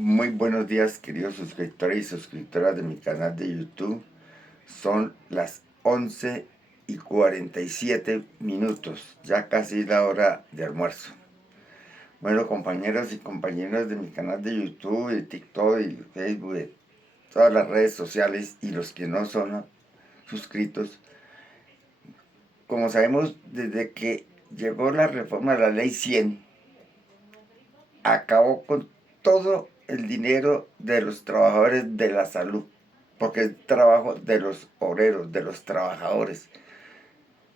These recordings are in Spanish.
Muy buenos días, queridos suscriptores y suscriptoras de mi canal de YouTube. Son las 11:47 ya casi la hora de almuerzo. Bueno, compañeros y compañeras de mi canal de YouTube, de TikTok y Facebook, de todas las redes sociales y los que no son suscritos, como sabemos, desde que llegó la reforma de la Ley 100, acabó con todo el dinero de los trabajadores de la salud, porque es trabajo de los obreros, de los trabajadores,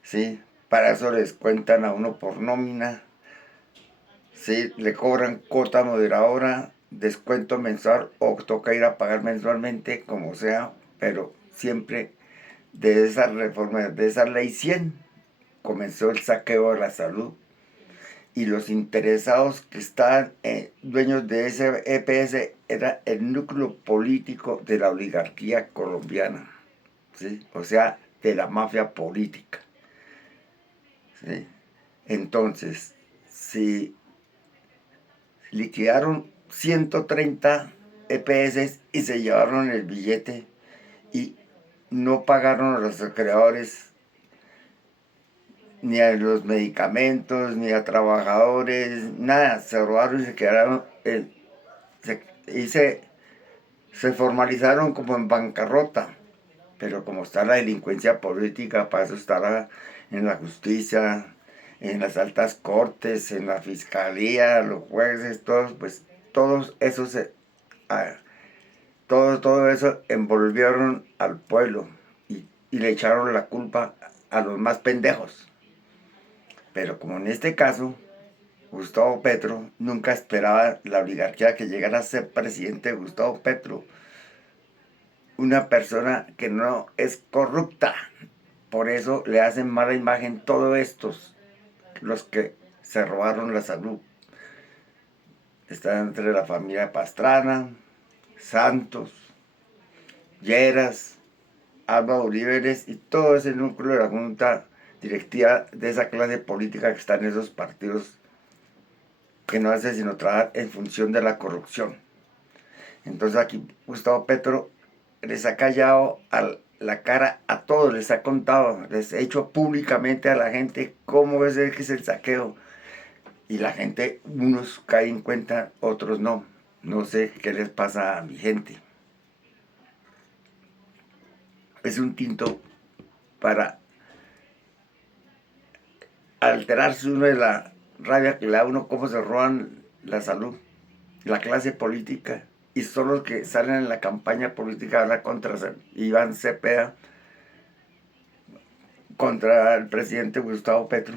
¿sí? Para eso les cuentan a uno por nómina, ¿sí? Le cobran cuota moderadora, descuento mensual o toca ir a pagar mensualmente, como sea, pero siempre de esa reforma, de esa ley 100, comenzó el saqueo de la salud y los interesados que estaban dueños de ese EPS era el núcleo político de la oligarquía colombiana, ¿sí? O sea, de la mafia política, ¿sí? Entonces, si liquidaron 130 EPS y se llevaron el billete y no pagaron a los creadores ni a los medicamentos, ni a trabajadores, nada, se robaron y se quedaron, se formalizaron como en bancarrota, pero como está la delincuencia política, para eso estará en la justicia, en las altas cortes, en la fiscalía, los jueces, todos, pues todos esos, todo eso envolvieron al pueblo y le echaron la culpa a los más pendejos. Pero como en este caso, Gustavo Petro nunca esperaba la oligarquía que llegara a ser presidente. Gustavo Petro, una persona que no es corrupta, por eso le hacen mala imagen todos estos, los que se robaron la salud. Están entre la familia Pastrana, Santos, Lleras, Alba Uribe y todo ese núcleo de la junta directiva de esa clase política que está en esos partidos que no hace sino trabajar en función de la corrupción. Entonces aquí Gustavo Petro les ha callado a la cara a todos, les ha contado, les ha hecho públicamente a la gente cómo es que es el saqueo. Y la gente, unos caen en cuenta, otros no. No sé qué les pasa a mi gente. Es un tinto para alterarse uno de la rabia que le da a uno cómo se roban la salud, la clase política. Y son los que salen en la campaña política ahora contra Iván Cepeda, contra el presidente Gustavo Petro,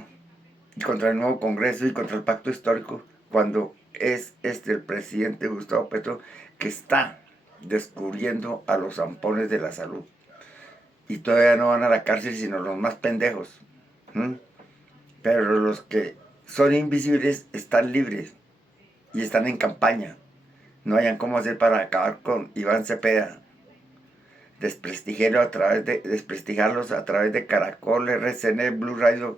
y contra el nuevo Congreso y contra el pacto histórico, cuando es el presidente Gustavo Petro que está descubriendo a los zampones de la salud. Y todavía no van a la cárcel sino los más pendejos. Pero los que son invisibles están libres y están en campaña. No hayan cómo hacer para acabar con Iván Cepeda. Desprestigiarlos a través de Caracol, RCN, Blue Radio,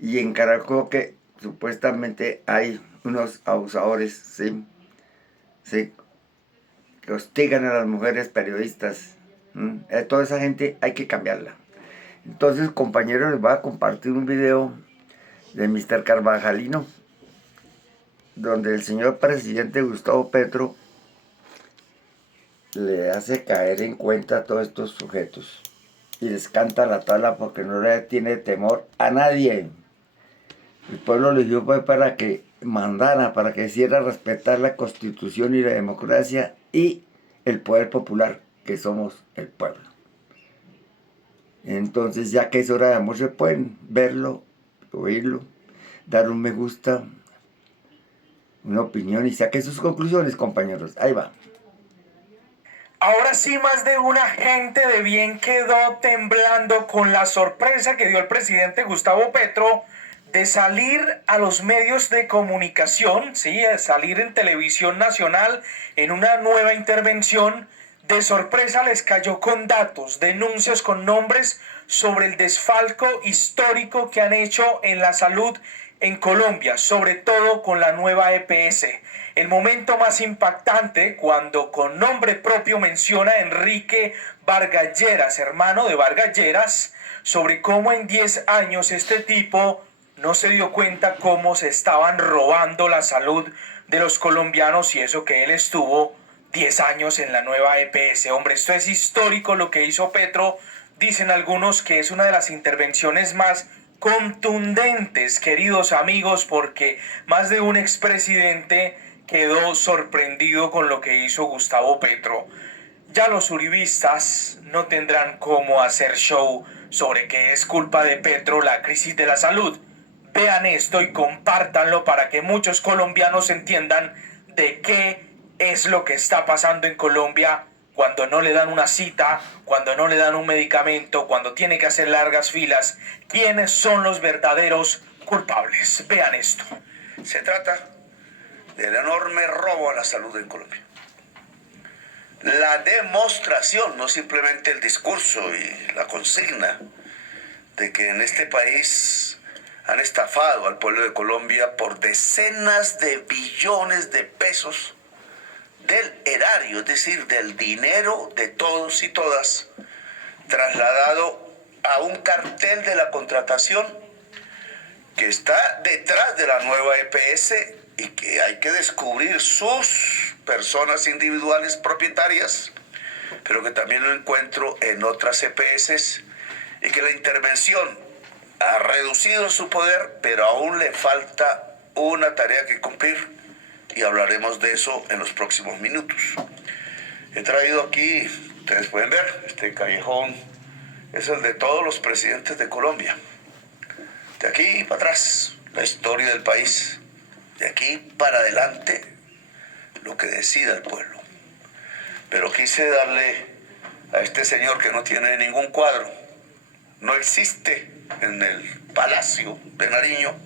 y en Caracol que supuestamente hay unos abusadores, ¿sí? ¿Sí? Que hostigan a las mujeres periodistas. Toda esa gente hay que cambiarla. Entonces, compañeros, les voy a compartir un video de Mr. Carvajalino, donde el señor presidente Gustavo Petro le hace caer en cuenta a todos estos sujetos y les canta la tabla porque no le tiene temor a nadie. El pueblo eligió pues para que mandara, para que hiciera respetar la Constitución y la democracia y el poder popular, que somos el pueblo. Entonces, ya que es hora de amor, se pueden verlo, oírlo, dar un me gusta, una opinión y saquen sus conclusiones, compañeros. Ahí va. Ahora sí, más de una gente de bien quedó temblando con la sorpresa que dio el presidente Gustavo Petro de salir a los medios de comunicación, sí, de salir en televisión nacional en una nueva intervención. De sorpresa les cayó con datos, denuncias con nombres sobre el desfalco histórico que han hecho en la salud en Colombia, sobre todo con la nueva EPS. El momento más impactante cuando con nombre propio menciona a Enrique Vargas Lleras, hermano de Vargas Lleras, sobre cómo en 10 años este tipo no se dio cuenta cómo se estaban robando la salud de los colombianos y eso que él estuvo 10 años en la nueva EPS. Hombre, esto es histórico lo que hizo Petro. Dicen algunos que es una de las intervenciones más contundentes, queridos amigos, porque más de un expresidente quedó sorprendido con lo que hizo Gustavo Petro. Ya los uribistas no tendrán cómo hacer show sobre que es culpa de Petro la crisis de la salud. Vean esto y compártanlo para que muchos colombianos entiendan de qué es lo que está pasando en Colombia cuando no le dan una cita, cuando no le dan un medicamento, cuando tiene que hacer largas filas. ¿Quiénes son los verdaderos culpables? Vean esto. Se trata del enorme robo a la salud en Colombia. La demostración, no simplemente el discurso y la consigna, de que en este país han estafado al pueblo de Colombia por decenas de billones de pesos del erario, es decir, del dinero de todos y todas, trasladado a un cartel de la contratación que está detrás de la nueva EPS y que hay que descubrir sus personas individuales propietarias, pero que también lo encuentro en otras EPS y que la intervención ha reducido su poder, pero aún le falta una tarea que cumplir y hablaremos de eso en los próximos minutos. He traído aquí, ustedes pueden ver, este callejón es el de todos los presidentes de Colombia. De aquí para atrás, la historia del país. De aquí para adelante, lo que decida el pueblo. Pero quise darle a este señor que no tiene ningún cuadro, no existe en el Palacio de Nariño,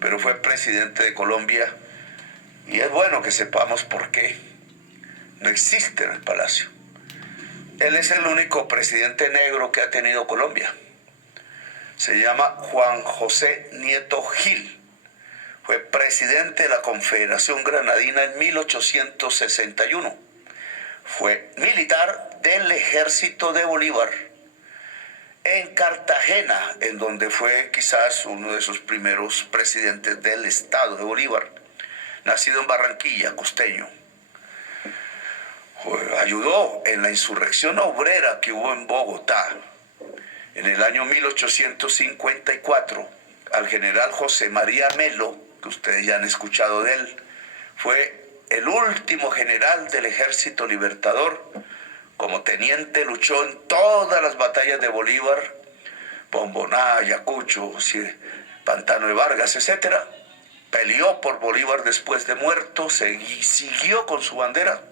pero fue presidente de Colombia y es bueno que sepamos por qué no existe en el Palacio. Él es el único presidente negro que ha tenido Colombia. Se llama Juan José Nieto Gil. Fue presidente de la Confederación Granadina en 1861. Fue militar del Ejército de Bolívar en Cartagena, en donde fue quizás uno de sus primeros presidentes del estado de Bolívar. Nacido en Barranquilla, costeño. Ayudó en la insurrección obrera que hubo en Bogotá en el año 1854 al general José María Melo, que ustedes ya han escuchado de él. Fue el último general del Ejército Libertador. Como teniente luchó en todas las batallas de Bolívar, Bomboná, Ayacucho, Pantano de Vargas, etc. Peleó por Bolívar después de muerto, siguió con su bandera,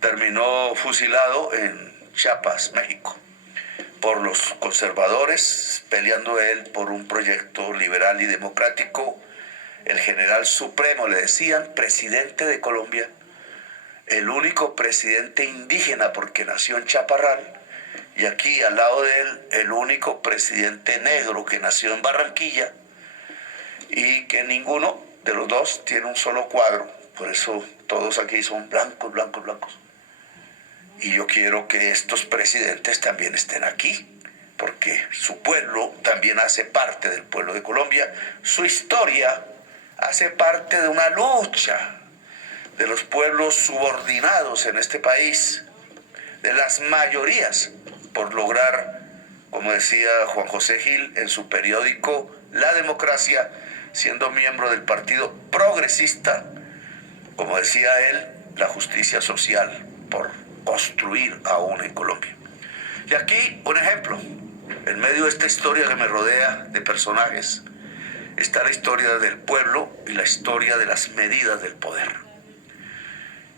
terminó fusilado en Chiapas, México, por los conservadores, peleando él por un proyecto liberal y democrático. El general supremo, le decían, presidente de Colombia, el único presidente indígena porque nació en Chaparral, y aquí al lado de él, el único presidente negro que nació en Barranquilla, y que ninguno de los dos tiene un solo cuadro, por eso todos aquí son blancos, blancos, blancos. Y yo quiero que estos presidentes también estén aquí, porque su pueblo también hace parte del pueblo de Colombia, su historia hace parte de una lucha de los pueblos subordinados en este país, de las mayorías, por lograr, como decía Juan José Gil en su periódico La Democracia, siendo miembro del Partido Progresista, como decía él, la justicia social, por construir aún en Colombia. Y aquí un ejemplo, en medio de esta historia que me rodea de personajes, está la historia del pueblo y la historia de las medidas del poder.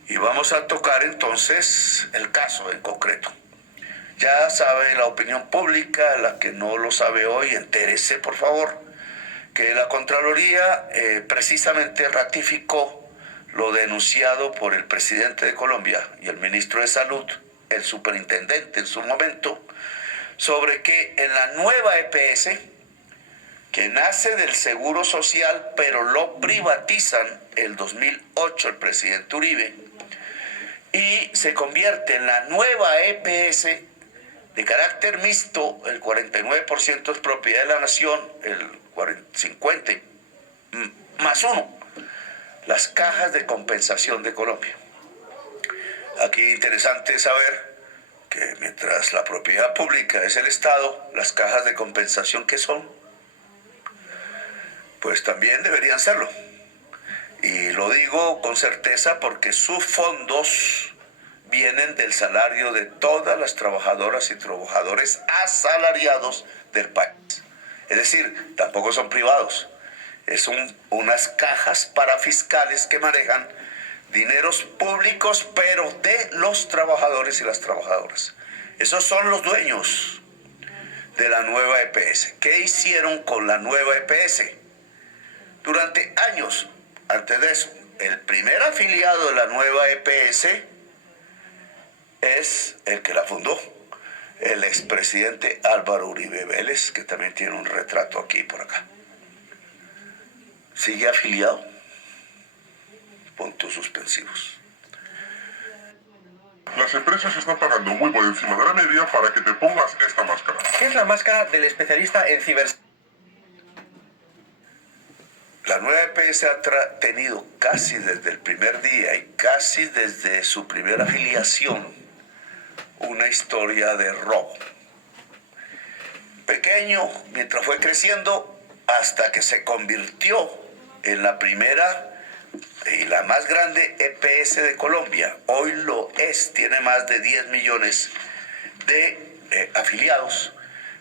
Y vamos a tocar entonces el caso en concreto. Ya sabe la opinión pública, la que no lo sabe hoy, entérese por favor, que la Contraloría precisamente ratificó lo denunciado por el presidente de Colombia y el ministro de Salud, el superintendente en su momento, sobre que en la nueva EPS que nace del Seguro Social, pero lo privatizan el 2008 el presidente Uribe, y se convierte en la nueva EPS de carácter mixto. El 49% es propiedad de la nación, el 50 más uno, las cajas de compensación de Colombia. Aquí interesante saber que mientras la propiedad pública es el Estado, las cajas de compensación, ¿qué son? Pues también deberían serlo. Y lo digo con certeza porque sus fondos vienen del salario de todas las trabajadoras y trabajadores asalariados del país. Es decir, tampoco son privados. Son unas cajas parafiscales que manejan dineros públicos, pero de los trabajadores y las trabajadoras. Esos son los dueños de la nueva EPS. ¿Qué hicieron con la nueva EPS? Durante años, antes de eso, el primer afiliado de la nueva EPS es el que la fundó, el expresidente Álvaro Uribe Vélez, que también tiene un retrato aquí y por acá. Sigue afiliado. Puntos suspensivos. Las empresas están pagando muy por encima de la media para que te pongas esta máscara. ¿Qué es la máscara del especialista en ciberseguridad? La nueva EPS ha tenido casi desde el primer día y casi desde su primera afiliación una historia de robo. Pequeño, mientras fue creciendo, hasta que se convirtió en la primera y la más grande EPS de Colombia. Hoy lo es, tiene más de 10 millones de afiliados.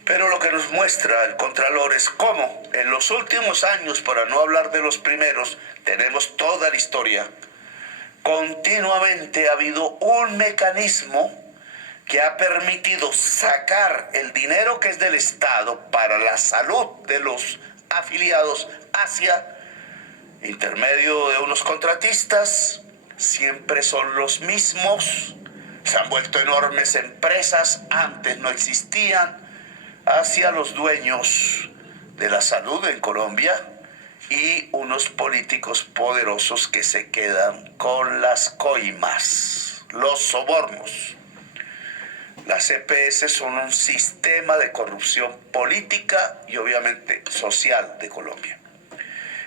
Pero lo que nos muestra el Contralor es cómo en los últimos años, para no hablar de los primeros, tenemos toda la historia, continuamente ha habido un mecanismo que ha permitido sacar el dinero que es del Estado para la salud de los afiliados hacia intermedio de unos contratistas. Siempre son los mismos, se han vuelto enormes empresas, antes no existían, hacia los dueños de la salud en Colombia y unos políticos poderosos que se quedan con las coimas, los sobornos. Las EPS son un sistema de corrupción política y obviamente social de Colombia.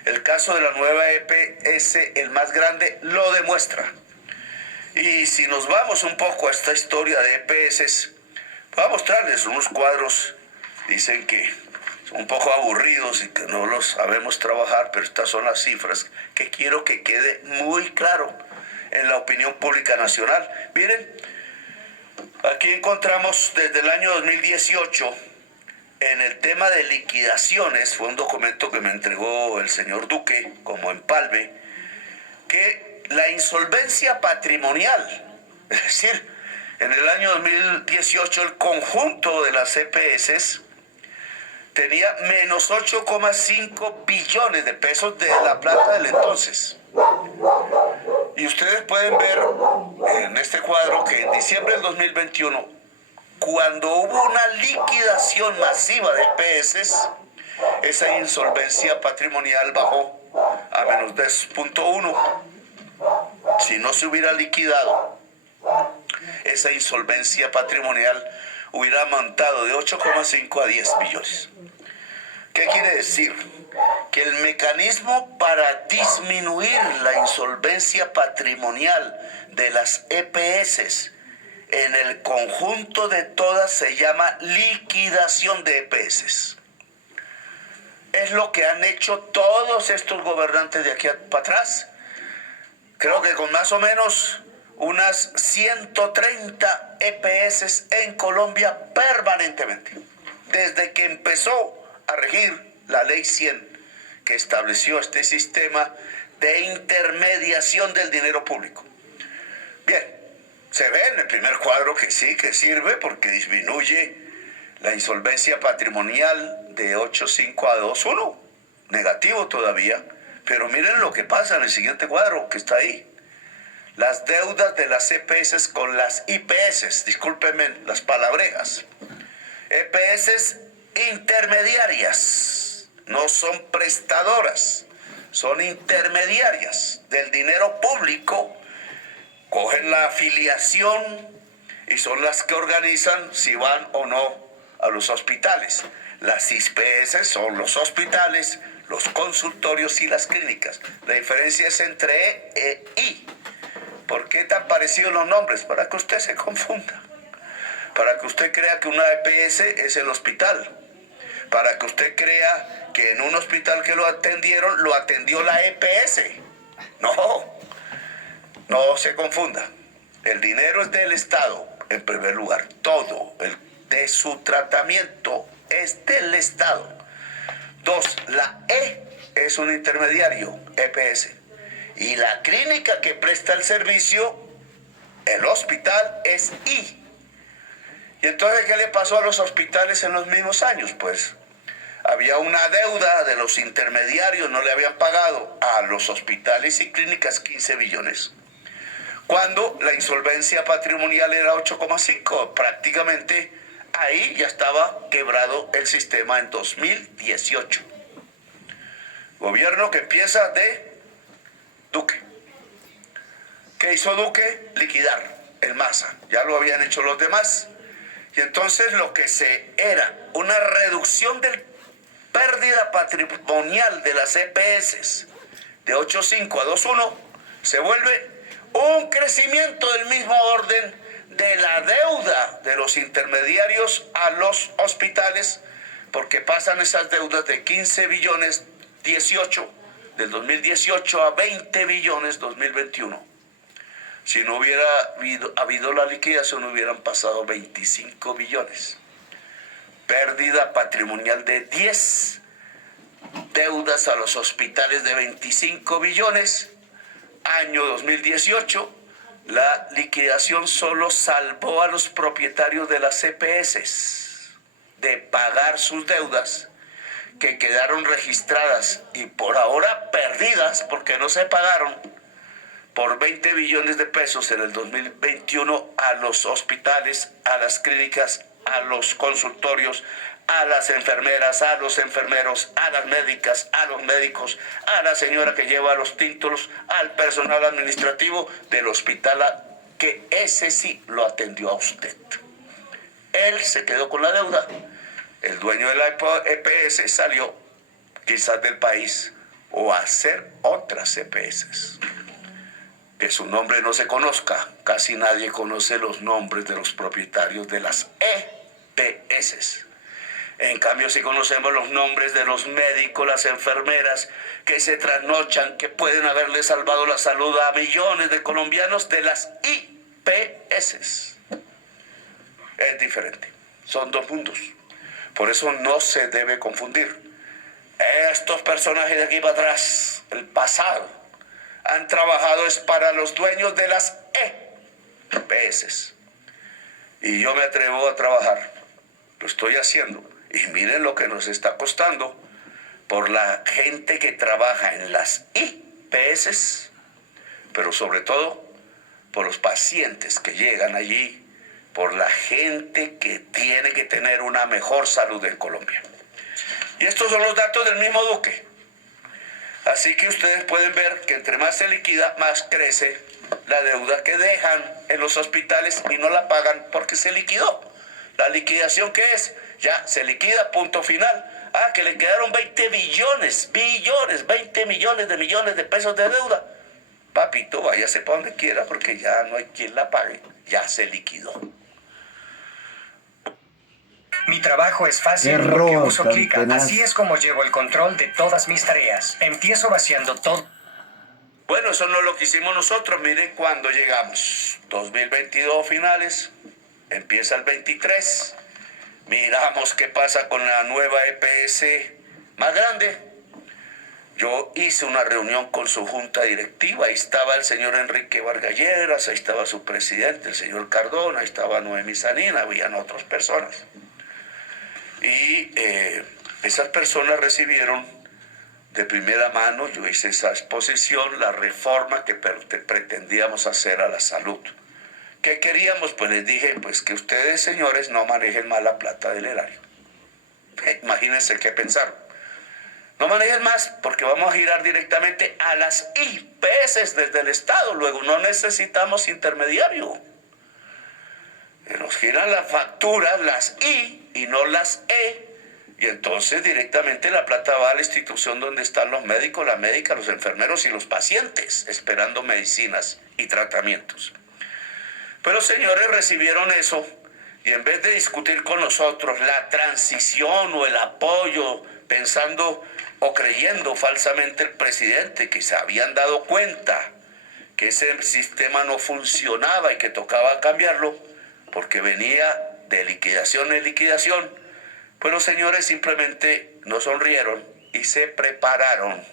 El caso de la nueva EPS, el más grande, lo demuestra. Y si nos vamos un poco a esta historia de EPS, voy a mostrarles unos cuadros. Dicen que son un poco aburridos y que no los sabemos trabajar, pero estas son las cifras que quiero que quede muy claro en la opinión pública nacional. Miren, aquí encontramos desde el año 2018, en el tema de liquidaciones, fue un documento que me entregó el señor Duque como empalme, que la insolvencia patrimonial, es decir, en el año 2018 el conjunto de las EPS tenía menos 8,5 billones de pesos de la plata del entonces. Y ustedes pueden ver en este cuadro que en diciembre del 2021, cuando hubo una liquidación masiva de EPS, esa insolvencia patrimonial bajó a menos 10,1. Si no se hubiera liquidado, esa insolvencia patrimonial hubiera aumentado de 8,5 a 10 billones. ¿Qué quiere decir? Que el mecanismo para disminuir la insolvencia patrimonial de las EPS en el conjunto de todas se llama liquidación de EPS. Es lo que han hecho todos estos gobernantes de aquí para atrás. Creo que con más o menos unas 130 EPS en Colombia permanentemente, desde que empezó a regir la ley 100, que estableció este sistema de intermediación del dinero público. Bien, se ve en el primer cuadro que sí, que sirve porque disminuye la insolvencia patrimonial de 8,5 a 2,1, negativo todavía, pero miren lo que pasa en el siguiente cuadro que está ahí. Las deudas de las EPS con las IPS, discúlpenme las palabrejas, EPS intermediarias, no son prestadoras, son intermediarias del dinero público, cogen la afiliación y son las que organizan si van o no a los hospitales. Las IPS son los hospitales, los consultorios y las clínicas. La diferencia es entre E e I. ¿Por qué tan parecidos los nombres? Para que usted se confunda. Para que usted crea que una EPS es el hospital. Para que usted crea que en un hospital que lo atendieron, lo atendió la EPS. No se confunda. El dinero es del Estado, en primer lugar. Todo el de su tratamiento es del Estado. 2, la E es un intermediario, EPS. Y la clínica que presta el servicio, el hospital, es I. Y entonces, ¿qué le pasó a los hospitales en los mismos años? Pues había una deuda de los intermediarios, no le habían pagado a los hospitales y clínicas 15 billones. Cuando la insolvencia patrimonial era 8,5, prácticamente ahí ya estaba quebrado el sistema en 2018. Gobierno que empieza de Duque. ¿Qué hizo Duque? Liquidar el masa. Ya lo habían hecho los demás. Y entonces lo que era una reducción de pérdida patrimonial de las EPS de 8,5 a 2,1 se vuelve un crecimiento del mismo orden de la deuda de los intermediarios a los hospitales, porque pasan esas deudas de 15 billones 18 del 2018 a 20 billones 2021. Si no hubiera habido la liquidación, hubieran pasado 25 billones. Pérdida patrimonial de 10, deudas a los hospitales de 25 billones. Año 2018, la liquidación solo salvó a los propietarios de las EPS de pagar sus deudas que quedaron registradas y por ahora perdidas porque no se pagaron por 20 billones de pesos en el 2021 a los hospitales, a las clínicas, a los consultorios, a las enfermeras, a los enfermeros, a las médicas, a los médicos, a la señora que lleva los títulos, al personal administrativo del hospital, que ese sí lo atendió a usted. Él se quedó con la deuda. El dueño de la EPS salió quizás del país o a hacer otras EPS. Que su nombre no se conozca. Casi nadie conoce los nombres de los propietarios de las EPS. En cambio, sí conocemos los nombres de los médicos, las enfermeras que se trasnochan, que pueden haberle salvado la salud a millones de colombianos de las IPS. Es diferente. Son dos mundos. Por eso no se debe confundir. Estos personajes de aquí para atrás, el pasado, han trabajado es para los dueños de las EPS. Y yo me atrevo a trabajar. Lo estoy haciendo. Y miren lo que nos está costando por la gente que trabaja en las IPS, pero sobre todo por los pacientes que llegan allí, por la gente que tiene que tener una mejor salud en Colombia. Y estos son los datos del mismo Duque. Así que ustedes pueden ver que entre más se liquida, más crece la deuda que dejan en los hospitales y no la pagan porque se liquidó. ¿La liquidación qué es? Ya, se liquida, punto final. Que le quedaron 20 billones, 20 millones de pesos de deuda. Papito, váyase para donde quiera porque ya no hay quien la pague. Ya se liquidó. Mi trabajo es fácil porque uso Click. Así es como llevo el control de todas mis tareas. Empiezo vaciando todo. Bueno, eso no es lo que hicimos nosotros. Miren cuando llegamos. 2022 finales. Empieza el 23. Miramos qué pasa con la nueva EPS más grande. Yo hice una reunión con su junta directiva. Ahí estaba el señor Enrique Vargas Lleras, ahí estaba su presidente, el señor Cardona, ahí estaba Noemí Sanina, habían otras personas. Y esas personas recibieron de primera mano, yo hice esa exposición, la reforma que pretendíamos hacer a la salud. ¿Qué queríamos? Pues les dije, pues que ustedes, señores, no manejen más la plata del erario. Imagínense qué pensaron. No manejes más porque vamos a girar directamente a las IPS desde el Estado. Luego no necesitamos intermediario. Nos giran las facturas, las I y no las E. Y entonces directamente la plata va a la institución donde están los médicos, las médicas, los enfermeros y los pacientes esperando medicinas y tratamientos. Pero señores, recibieron eso y en vez de discutir con nosotros la transición o el apoyo, pensando o creyendo falsamente el presidente que se habían dado cuenta que ese sistema no funcionaba y que tocaba cambiarlo porque venía de liquidación en liquidación, pues los señores simplemente no sonrieron y se prepararon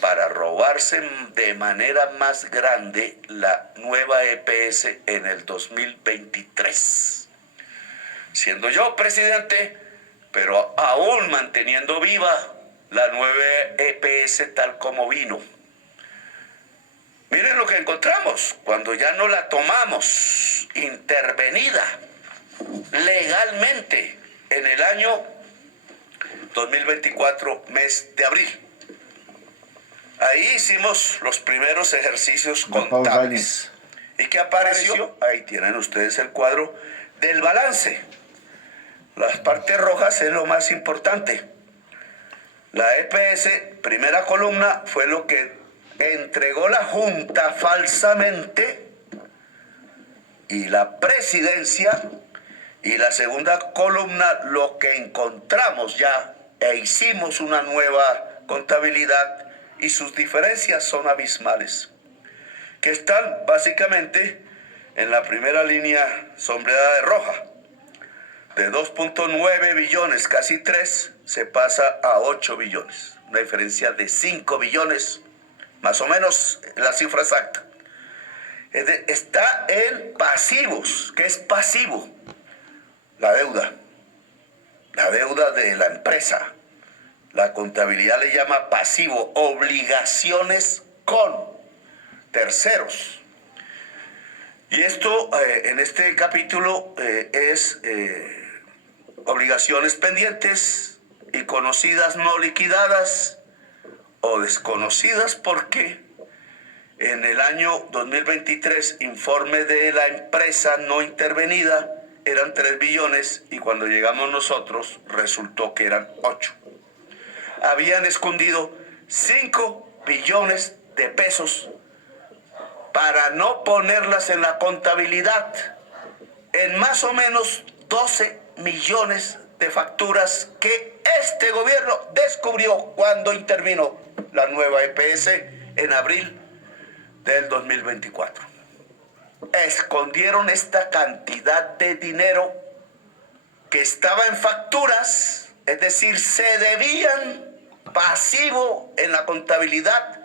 para robarse de manera más grande la nueva EPS en el 2023. Siendo yo presidente, pero aún manteniendo viva la nueva EPS tal como vino. Miren lo que encontramos cuando ya no la tomamos intervenida legalmente en el año 2024, mes de abril. Ahí hicimos los primeros ejercicios contables. ¿Y qué apareció? Ahí tienen ustedes el cuadro del balance. Las partes rojas es lo más importante. La EPS, primera columna, fue lo que entregó la Junta falsamente y la presidencia, y la segunda columna lo que encontramos ya e hicimos una nueva contabilidad y sus diferencias son abismales, que están básicamente en la primera línea sombreada de roja. De 2.9 billones, casi 3, se pasa a 8 billones. Una diferencia de 5 billones, más o menos la cifra exacta. Está en pasivos. ¿Qué es pasivo? La deuda. La deuda de la empresa. La contabilidad le llama pasivo, obligaciones con terceros. Y esto en este capítulo es obligaciones pendientes y conocidas no liquidadas o desconocidas porque en el año 2023 informe de la empresa no intervenida eran 3 billones y cuando llegamos nosotros resultó que eran 8. Habían escondido 5 billones de pesos para no ponerlas en la contabilidad en más o menos 12 millones de facturas que este gobierno descubrió cuando intervino la nueva EPS en abril del 2024. Escondieron esta cantidad de dinero que estaba en facturas, es decir, se debían pasivo en la contabilidad,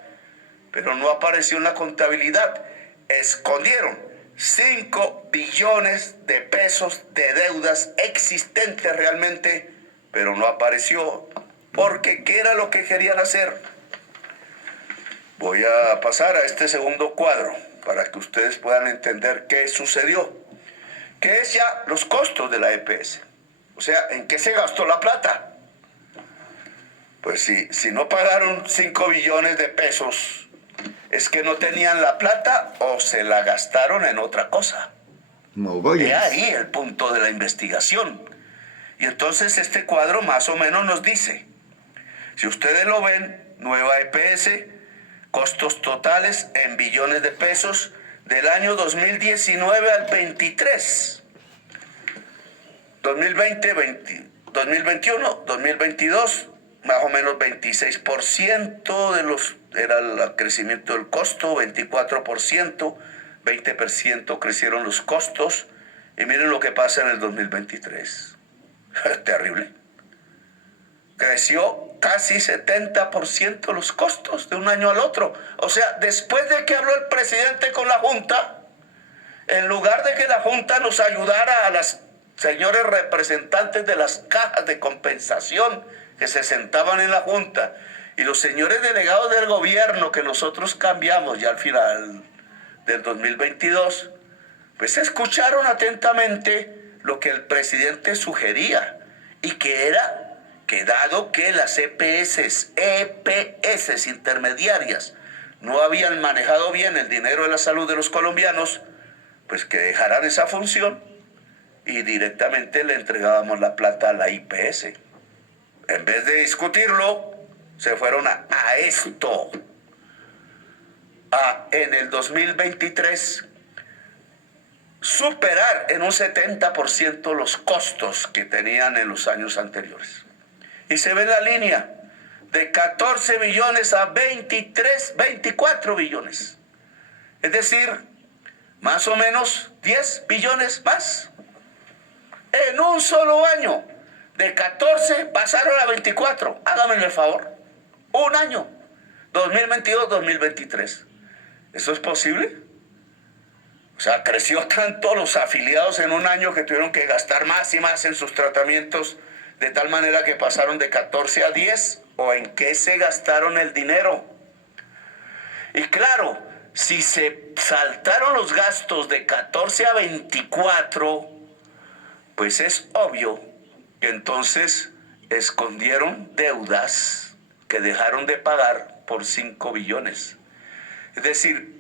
pero no apareció en la contabilidad. Escondieron 5 billones de pesos de deudas existentes realmente, pero no apareció porque ¿qué era lo que querían hacer? Voy a pasar a este segundo cuadro para que ustedes puedan entender qué sucedió, que es ya los costos de la EPS. O sea, ¿en qué se gastó la plata? Pues si no pagaron 5 billones de pesos, es que no tenían la plata o se la gastaron en otra cosa. De ahí el punto de la investigación. Y entonces este cuadro más o menos nos dice, si ustedes lo ven, nueva EPS, costos totales en billones de pesos del año 2019 al 23. 2020, 2021, 2022, más o menos 26% de los era el crecimiento del costo, 24%, 20% crecieron los costos. Y miren lo que pasa en el 2023. Es terrible. Creció casi 70% los costos de un año al otro. O sea, después de que habló el presidente con la Junta, en lugar de que la Junta nos ayudara a las señores representantes de las cajas de compensación que se sentaban en la Junta y los señores delegados del gobierno que nosotros cambiamos ya al final del 2022, pues escucharon atentamente lo que el presidente sugería y que era que dado que las EPS intermediarias no habían manejado bien el dinero de la salud de los colombianos, pues que dejaran esa función y directamente le entregábamos la plata a la IPS. En vez de discutirlo, se fueron a esto. En el 2023, superar en un 70% los costos que tenían en los años anteriores. Y se ve la línea de 14 billones a 24 billones. Es decir, más o menos 10 billones más. En un solo año, de 14 pasaron a 24. Hágame el favor. Un año. 2022-2023. ¿Eso es posible? O sea, creció tanto los afiliados en un año que tuvieron que gastar más y más en sus tratamientos, de tal manera que pasaron de 14 a 10. ¿O en qué se gastaron el dinero? Y claro, si se saltaron los gastos de 14 a 24, pues es obvio que entonces escondieron deudas que dejaron de pagar por 5 billones. Es decir,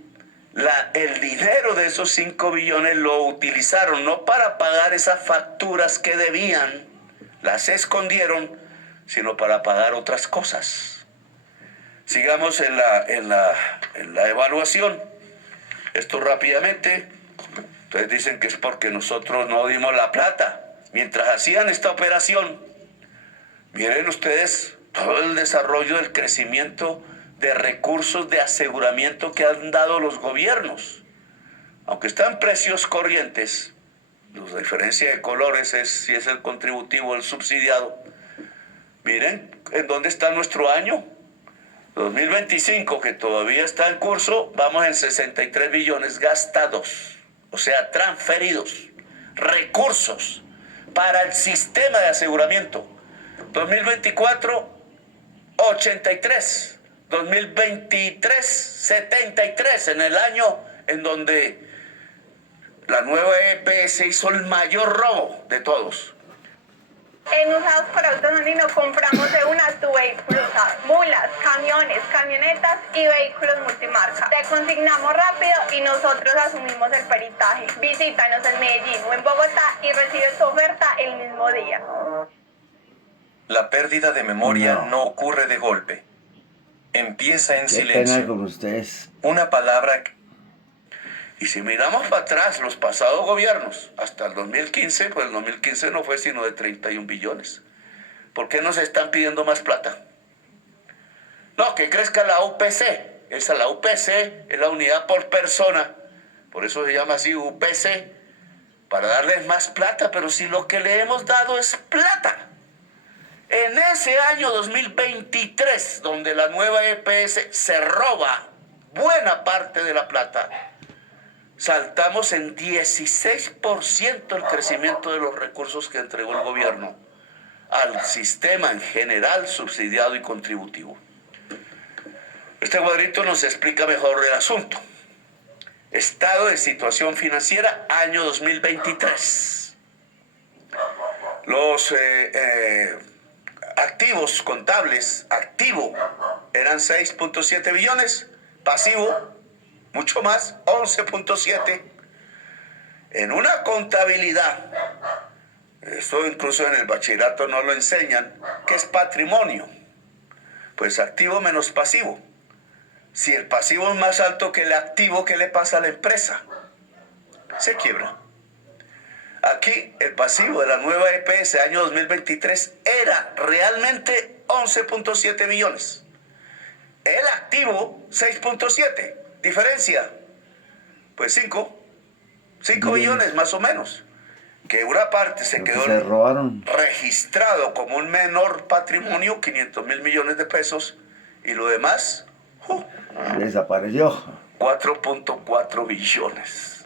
el dinero de esos 5 billones lo utilizaron no para pagar esas facturas que debían, las escondieron, sino para pagar otras cosas. Sigamos en la evaluación. Esto rápidamente. Ustedes dicen que es porque nosotros no dimos la plata. Mientras hacían esta operación, miren ustedes todo el desarrollo del crecimiento de recursos de aseguramiento que han dado los gobiernos. Aunque están precios corrientes, la diferencia de colores es si es el contributivo o el subsidiado. Miren en dónde está nuestro año. 2025, que todavía está en curso, vamos en 63 billones gastados, o sea, transferidos, recursos para el sistema de aseguramiento. 2024, 83. 2023, 73, en el año en donde la nueva EPS hizo el mayor robo de todos. En Usados por Autos Andino compramos de una tu vehículo usado, mulas, camiones, camionetas y vehículos multimarca. Te consignamos rápido y nosotros asumimos el peritaje. Visítanos en Medellín o en Bogotá y recibe tu oferta el mismo día. La pérdida de memoria no ocurre de golpe. Empieza en silencio. Qué pena con ustedes. Una palabra. Y si miramos para atrás los pasados gobiernos, hasta el 2015, pues el 2015 no fue sino de 31 billones. ¿Por qué nos están pidiendo más plata? No, que crezca la UPC. La UPC es la unidad por persona. Por eso se llama así UPC, para darles más plata. Pero si lo que le hemos dado es plata. En ese año 2023, donde la nueva EPS se roba buena parte de la plata, saltamos en 16% el crecimiento de los recursos que entregó el gobierno al sistema en general, subsidiado y contributivo. Este cuadrito nos explica mejor el asunto. Estado de situación financiera, año 2023. Los activos contables, activo, eran 6.7 billones, pasivo, mucho más, 11.7. En una contabilidad, eso incluso en el bachillerato no lo enseñan, que es patrimonio. Pues activo menos pasivo. Si el pasivo es más alto que el activo, ¿qué le pasa a la empresa? Se quiebra. Aquí el pasivo de la nueva EPS año 2023 era realmente 11.7 billones. El activo 6.7. Diferencia, pues 5 billones más o menos, que una parte se quedó registrado como un menor patrimonio, 500.000 millones de pesos, y lo demás desapareció. 4.4 billones.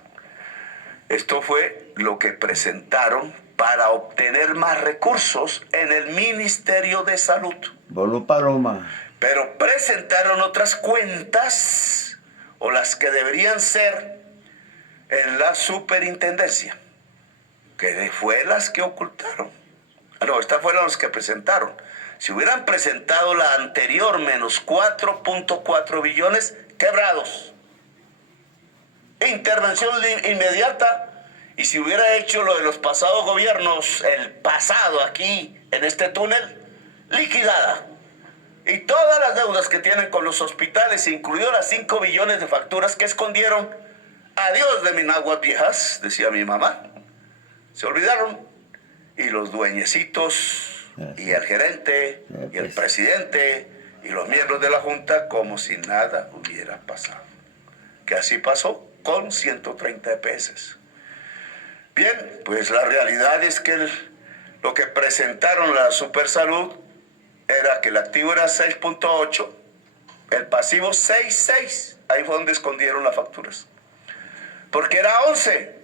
Esto fue lo que presentaron para obtener más recursos en el Ministerio de Salud. Voló paloma. Pero presentaron otras cuentas, o las que deberían ser, en la superintendencia, que fue las que ocultaron. No, estas fueron los que presentaron. Si hubieran presentado la anterior, menos 4.4 billones, quebrados. Intervención inmediata. Y si hubiera hecho lo de los pasados gobiernos, el pasado aquí, en este túnel, liquidada. Y todas las deudas que tienen con los hospitales, incluido las 5 billones de facturas que escondieron, adiós de mis aguas viejas, decía mi mamá. Se olvidaron. Y los dueñecitos, y el gerente, y el presidente, y los miembros de la Junta, como si nada hubiera pasado. Que así pasó con 130 EPS. Bien, pues la realidad es que lo que presentaron la Supersalud era que el activo era 6.8, el pasivo 6.6. Ahí fue donde escondieron las facturas. Porque era 11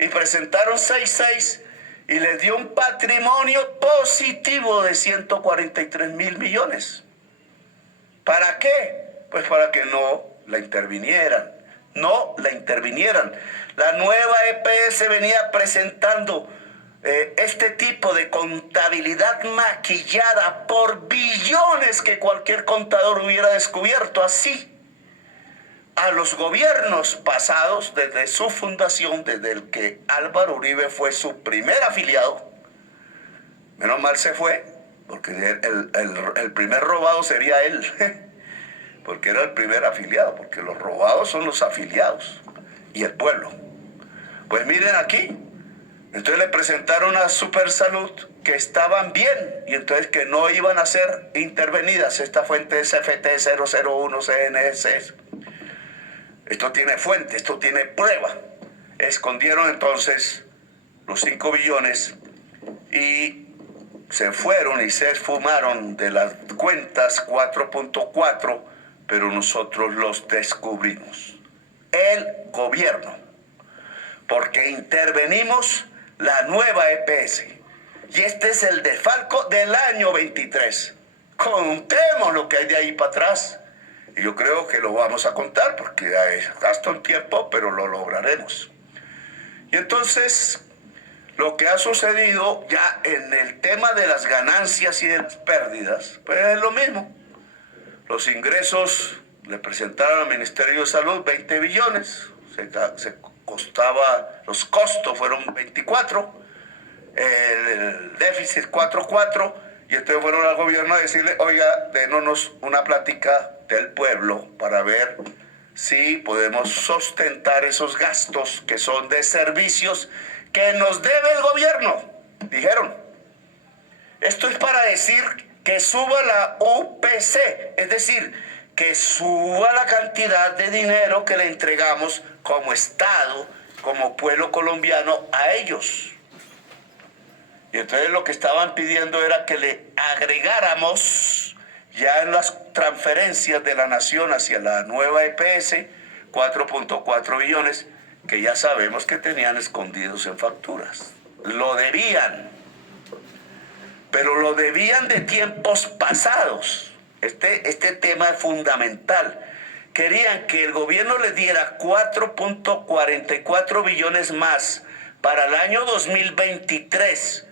y presentaron 6.6 y les dio un patrimonio positivo de 143.000 millones. ¿Para qué? Pues para que no la intervinieran. No la intervinieran. La nueva EPS venía presentando este tipo de contabilidad maquillada por billones que cualquier contador hubiera descubierto así. A los gobiernos pasados, desde su fundación, desde el que Álvaro Uribe fue su primer afiliado, menos mal se fue, porque el primer robado sería él, porque era el primer afiliado, porque los robados son los afiliados y el pueblo. Pues miren aquí, entonces le presentaron a Supersalud que estaban bien y entonces que no iban a ser intervenidas. Esta fuente es FT 001 CNS. Esto tiene fuente, esto tiene prueba. Escondieron entonces los 5 billones y se fueron y se esfumaron de las cuentas 4.4, pero nosotros los descubrimos. El gobierno. Porque intervenimos la nueva EPS. Y este es el desfalco del año 23. Contemos lo que hay de ahí para atrás. Y yo creo que lo vamos a contar porque gasta un tiempo, pero lo lograremos. Y entonces, lo que ha sucedido ya en el tema de las ganancias y de las pérdidas, pues es lo mismo. Los ingresos le presentaron al Ministerio de Salud 20 billones. Se costaba, los costos fueron 24, el déficit 4.4, y entonces fueron al gobierno a decirle, oiga, dénos una plática del pueblo para ver si podemos sustentar esos gastos que son de servicios que nos debe el gobierno, dijeron. Esto es para decir que suba la UPC, es decir, que suba la cantidad de dinero que le entregamos como Estado, como pueblo colombiano a ellos. Y entonces lo que estaban pidiendo era que le agregáramos ya en las transferencias de la nación hacia la nueva EPS 4.4 billones que ya sabemos que tenían escondidos en facturas. Lo debían, pero lo debían de tiempos pasados. Este tema es fundamental. Querían que el gobierno les diera 4.44 billones más para el año 2023,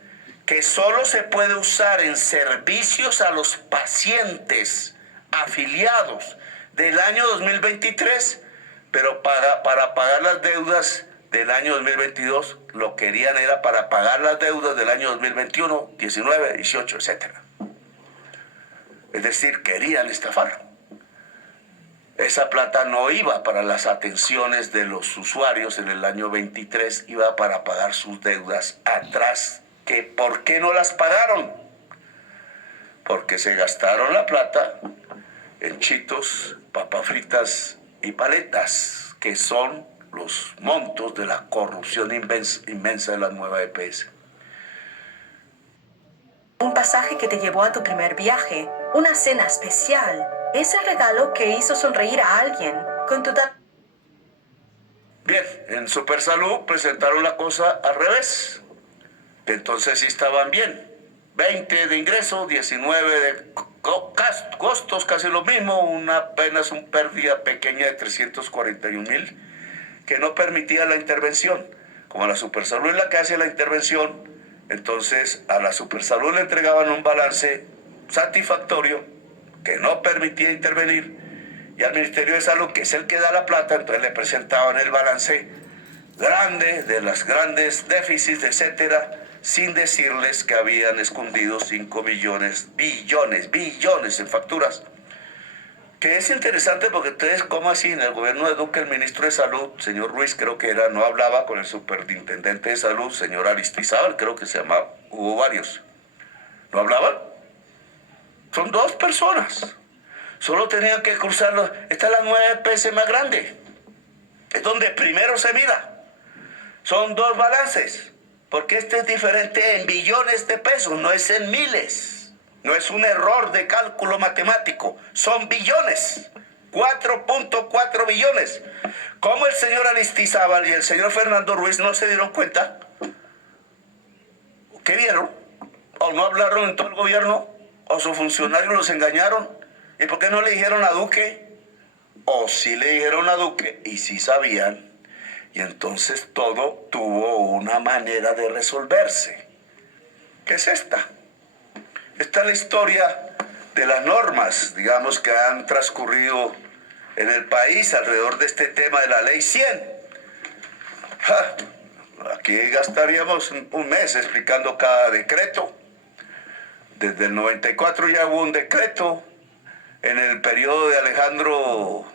que solo se puede usar en servicios a los pacientes afiliados del año 2023, pero para pagar las deudas del año 2022, lo querían era para pagar las deudas del año 2021, 19, 18, etc. Es decir, querían estafar. Esa plata no iba para las atenciones de los usuarios en el año 23, iba para pagar sus deudas atrás. ¿Que por qué no las pagaron? Porque se gastaron la plata en chitos, papas fritas y paletas, que son los montos de la corrupción inmensa de la nueva EPS. Un pasaje que te llevó a tu primer viaje, una cena especial, ese regalo que hizo sonreír a alguien con tu... Bien, en Supersalud presentaron la cosa al revés. Entonces sí estaban bien. 20 de ingreso, 19 de costos, casi lo mismo, apenas una pérdida pequeña de 341.000 que no permitía la intervención. Como la Supersalud es la que hace la intervención, Entonces a la Supersalud le entregaban un balance satisfactorio que no permitía intervenir, y al Ministerio de Salud, que es el que da la plata, entonces le presentaban el balance grande de los grandes déficits, etcétera, sin decirles que habían escondido 5 billones en facturas. Que es interesante porque ustedes, ¿cómo así? En el gobierno de Duque, el ministro de Salud, señor Ruiz, creo que era, no hablaba con el superintendente de Salud, señor Aristizábal, creo que se llamaba, hubo varios. ¿No hablaban? Son 2 personas. Solo tenían que cruzarlos. Esta es la nueva EPS más grande. Es donde primero se mira. Son 2 balances. Porque este es diferente en billones de pesos, no es en miles. No es un error de cálculo matemático. Son billones. 4.4 billones. ¿Cómo el señor Aristizábal y el señor Fernando Ruiz no se dieron cuenta? ¿Qué vieron? ¿O no hablaron en todo el gobierno? ¿O sus funcionarios los engañaron? ¿Y por qué no le dijeron a Duque? ¿O sí le dijeron a Duque y sí sabían? Y entonces todo tuvo una manera de resolverse. ¿Qué es esta? Esta es la historia de las normas, digamos, que han transcurrido en el país alrededor de este tema de la Ley 100. Aquí gastaríamos un mes explicando cada decreto. Desde el 94 ya hubo un decreto. En el periodo de Alejandro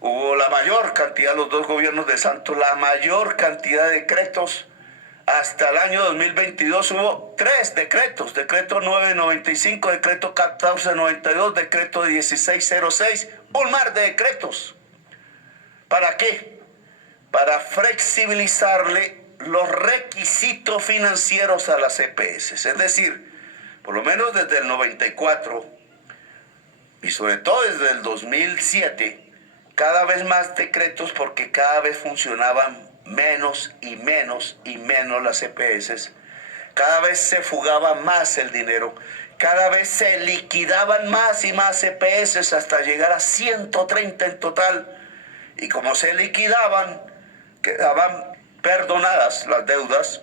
hubo la mayor cantidad, los 2 gobiernos de Santos, la mayor cantidad de decretos. Hasta el año 2022 hubo 3 decretos. Decreto 995, decreto 1492, decreto 1606. Un mar de decretos. ¿Para qué? Para flexibilizarle los requisitos financieros a las EPS. Es decir, por lo menos desde el 94 y sobre todo desde el 2007, cada vez más decretos porque cada vez funcionaban menos y menos y menos las EPS. Cada vez se fugaba más el dinero. Cada vez se liquidaban más y más EPS hasta llegar a 130 en total. Y como se liquidaban, quedaban perdonadas las deudas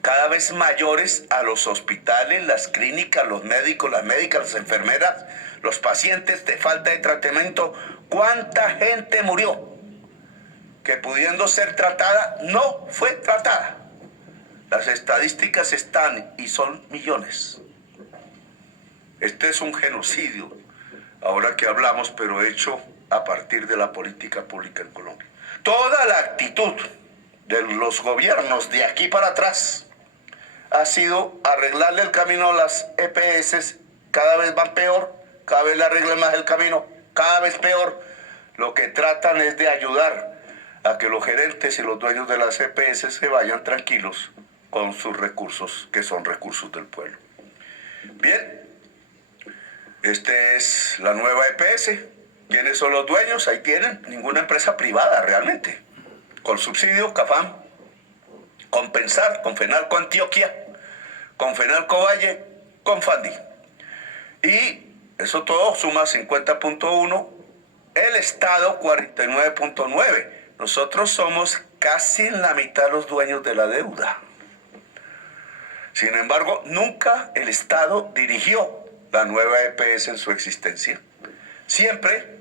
cada vez mayores a los hospitales, las clínicas, los médicos, las médicas, las enfermeras, los pacientes de falta de tratamiento. ¿Cuánta gente murió que pudiendo ser tratada no fue tratada? Las estadísticas están y son millones. Este es un genocidio, ahora que hablamos, pero hecho a partir de la política pública en Colombia. Toda la actitud de los gobiernos de aquí para atrás ha sido arreglarle el camino a las EPS. Cada vez van peor, cada vez le arreglan más el camino, cada vez peor. Lo que tratan es de ayudar a que los gerentes y los dueños de las EPS se vayan tranquilos con sus recursos, que son recursos del pueblo. Bien, esta es la nueva EPS. ¿Quiénes son los dueños? Ahí tienen, ninguna empresa privada realmente. Con subsidio, CAFAM, Compensar, Confenalco Antioquia, Confenalco Valle, Confandi. Y eso todo suma 50.1, el Estado 49.9. Nosotros somos casi en la mitad los dueños de la deuda. Sin embargo, nunca el Estado dirigió la nueva EPS en su existencia. Siempre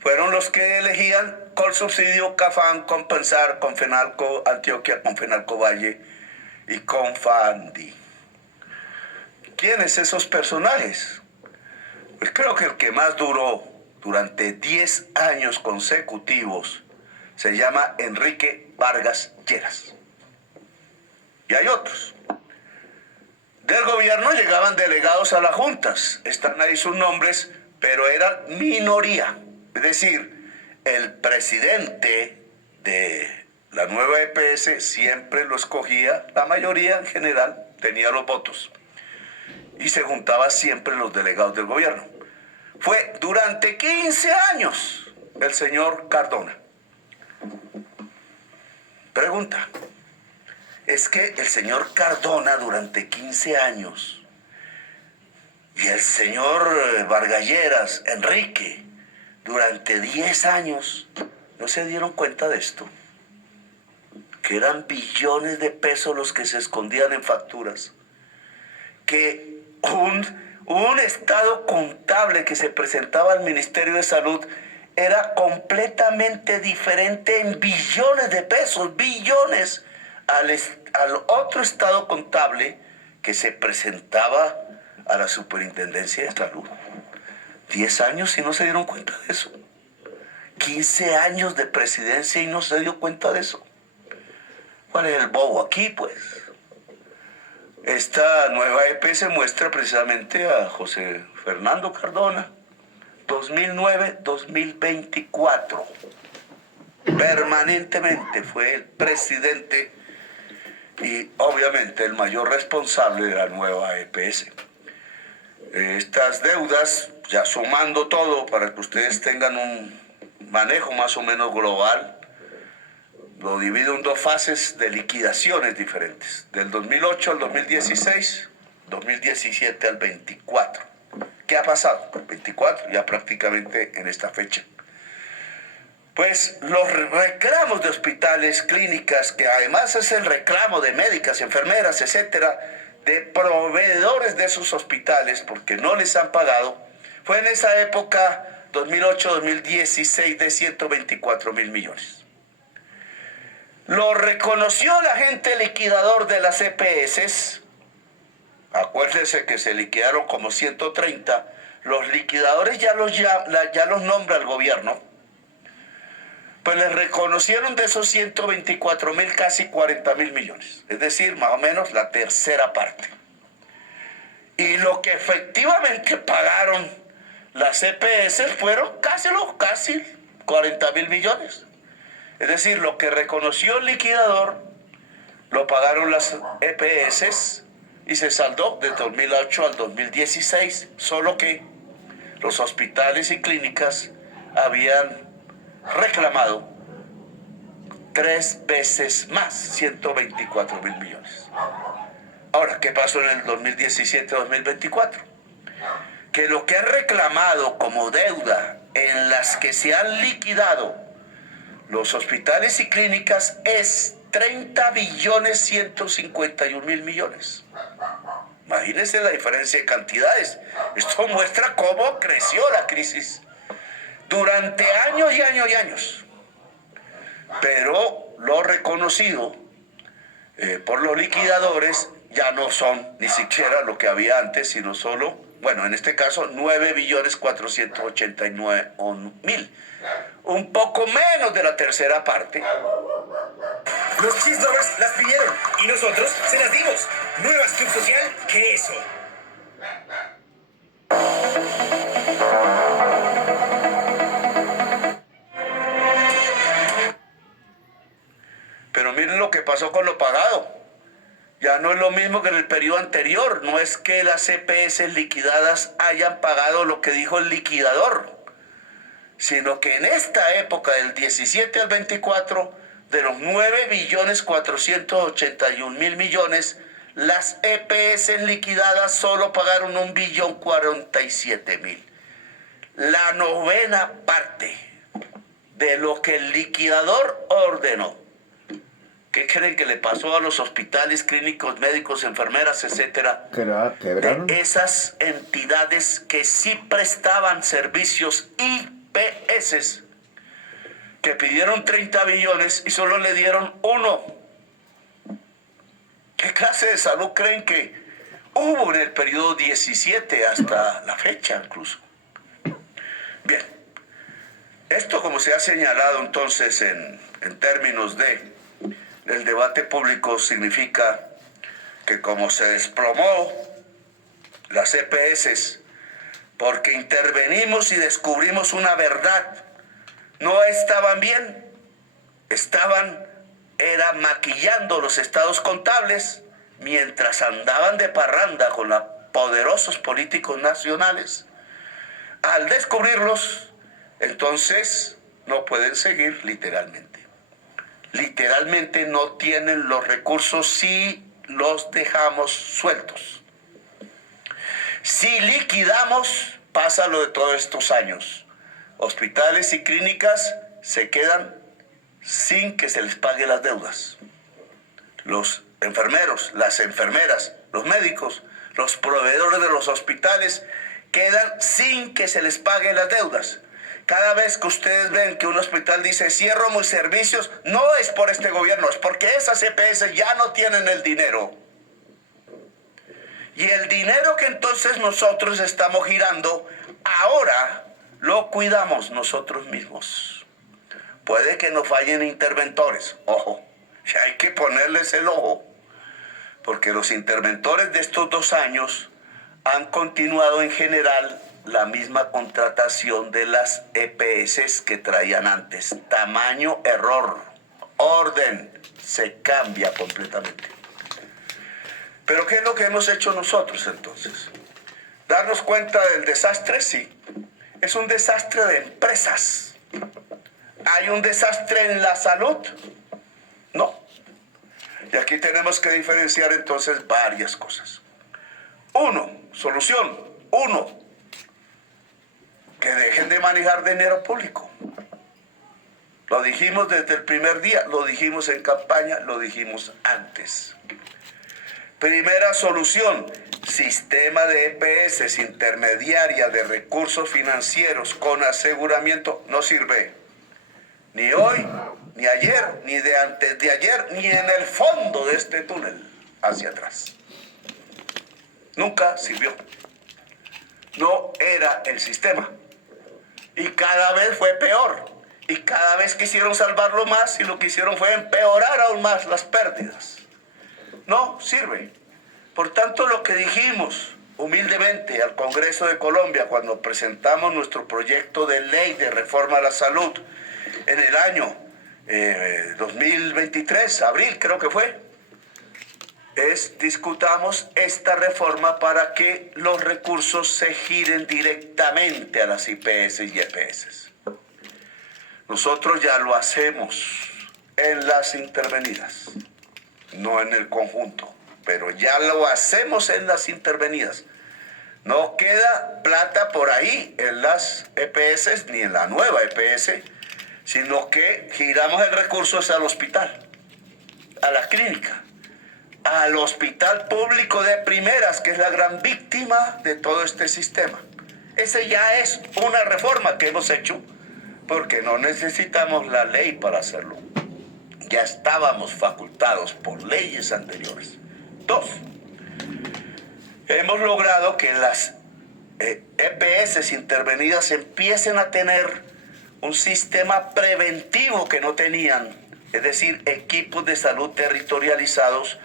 fueron los que elegían con subsidio CAFAM, Compensar, Confenalco Antioquia, Confenalco Valle y Confandi. ¿Quiénes esos personajes? Pues creo que el que más duró durante 10 años consecutivos se llama Enrique Vargas Lleras. Y hay otros. Del gobierno llegaban delegados a las juntas. Están ahí sus nombres, pero eran minoría. Es decir, el presidente de la nueva EPS siempre lo escogía, la mayoría en general tenía los votos. Y se juntaba siempre los delegados del gobierno. Fue durante 15 años el señor Cardona. Pregunta, es que el señor Cardona durante 15 años y el señor Vargas Lleras, Enrique, durante 10 años, ¿no se dieron cuenta de esto? que eran billones de pesos los que se escondían en facturas, que un estado contable que se presentaba al Ministerio de Salud era completamente diferente en billones de pesos, billones, al otro estado contable que se presentaba a la Superintendencia de Salud. 10 años y no se dieron cuenta de eso. 15 años de presidencia y no se dio cuenta de eso. ¿Cuál es el bobo aquí, pues? Esta nueva EPS muestra precisamente a José Fernando Cardona, 2009-2024. Permanentemente fue el presidente y obviamente el mayor responsable de la nueva EPS. Estas deudas, ya sumando todo para que ustedes tengan un manejo más o menos global, lo divido en 2 fases de liquidaciones diferentes, del 2008 al 2016, 2017 al 24. ¿Qué ha pasado? El 24, ya prácticamente en esta fecha. Pues los reclamos de hospitales, clínicas, que además es el reclamo de médicas, enfermeras, etcétera, de proveedores de esos hospitales porque no les han pagado, fue en esa época 2008-2016 de 124,000 millones. Lo reconoció el agente liquidador de las EPS. Acuérdense que se liquidaron como 130. Los liquidadores ya los nombra el gobierno. Pues les reconocieron de esos 124,000 casi 40,000 millones. Es decir, más o menos la tercera parte. Y lo que efectivamente pagaron las EPS fueron casi 40,000 millones. Es decir, lo que reconoció el liquidador lo pagaron las EPS y se saldó de 2008 al 2016, solo que los hospitales y clínicas habían reclamado 3 veces más, 124,000 millones. Ahora, ¿qué pasó en el 2017-2024? Que lo que han reclamado como deuda en las que se han liquidado los hospitales y clínicas es 30,151,000 millones. Imagínense la diferencia de cantidades. Esto muestra cómo creció la crisis durante años y años y años. Pero lo reconocido por los liquidadores ya no son ni siquiera lo que había antes, sino solo, bueno, en este caso 9,489,000. Un poco menos de la tercera parte. Los cheese lovers las pidieron y nosotros se las dimos. Nueva Club Social que eso. Pero miren lo que pasó con lo pagado. Ya no es lo mismo que en el periodo anterior. No es que las EPS liquidadas hayan pagado lo que dijo el liquidador, sino que en esta época, del 17 al 24, de los 9,481,000 millones, las EPS liquidadas solo pagaron 1,047,000. La novena parte de lo que el liquidador ordenó. ¿Qué creen que le pasó a los hospitales, clínicos, médicos, enfermeras, etcétera? ¿Quebraron? De esas entidades que sí prestaban servicios IPS, que pidieron 30 billones y solo le dieron 1. ¿Qué clase de salud creen que hubo en el periodo 17 hasta la fecha incluso? Bien, esto, como se ha señalado entonces en términos del debate público, significa que como se desplomó las EPS porque intervenimos y descubrimos una verdad, no estaban bien, era maquillando los estados contables mientras andaban de parranda con los poderosos políticos nacionales. Al descubrirlos, entonces no pueden seguir literalmente. Literalmente no tienen los recursos si los dejamos sueltos. Si liquidamos, pasa lo de todos estos años. Hospitales y clínicas se quedan sin que se les pague las deudas. Los enfermeros, las enfermeras, los médicos, los proveedores de los hospitales quedan sin que se les pague las deudas. Cada vez que ustedes ven que un hospital dice cierro mis servicios, no es por este gobierno, es porque esas EPS ya no tienen el dinero. Y el dinero que entonces nosotros estamos girando, ahora lo cuidamos nosotros mismos. Puede que nos fallen interventores, ojo, y hay que ponerles el ojo, porque los interventores de estos 2 años han continuado en general la misma contratación de las EPS que traían antes. Tamaño, error, orden, se cambia completamente. Pero ¿qué es lo que hemos hecho nosotros entonces? ¿Darnos cuenta del desastre? Sí. Es un desastre de empresas. ¿Hay un desastre en la salud? No. Y aquí tenemos que diferenciar entonces varias cosas. Solución. Que dejen de manejar dinero público. Lo dijimos desde el primer día, lo dijimos en campaña, lo dijimos antes. Primera solución, sistema de EPS intermediaria de recursos financieros con aseguramiento no sirve. Ni hoy, ni ayer, ni de antes de ayer, ni en el fondo de este túnel hacia atrás. Nunca sirvió. No era el sistema. Y cada vez fue peor. Y cada vez quisieron salvarlo más y lo que hicieron fue empeorar aún más las pérdidas. No sirve. Por tanto, lo que dijimos humildemente al Congreso de Colombia cuando presentamos nuestro proyecto de ley de reforma a la salud en el año 2023, abril creo que fue, discutamos esta reforma para que los recursos se giren directamente a las IPS y EPS. Nosotros ya lo hacemos en las intervenidas, no en el conjunto, pero ya lo hacemos en las intervenidas. No queda plata por ahí en las EPS ni en la nueva EPS, sino que giramos el recurso hacia el hospital, a la clínica, al hospital público de primeras, que es la gran víctima de todo este sistema. Ese ya es una reforma que hemos hecho porque no necesitamos la ley para hacerlo. Ya estábamos facultados por leyes anteriores. 2, hemos logrado que las EPS intervenidas empiecen a tener un sistema preventivo que no tenían, es decir, equipos de salud territorializados,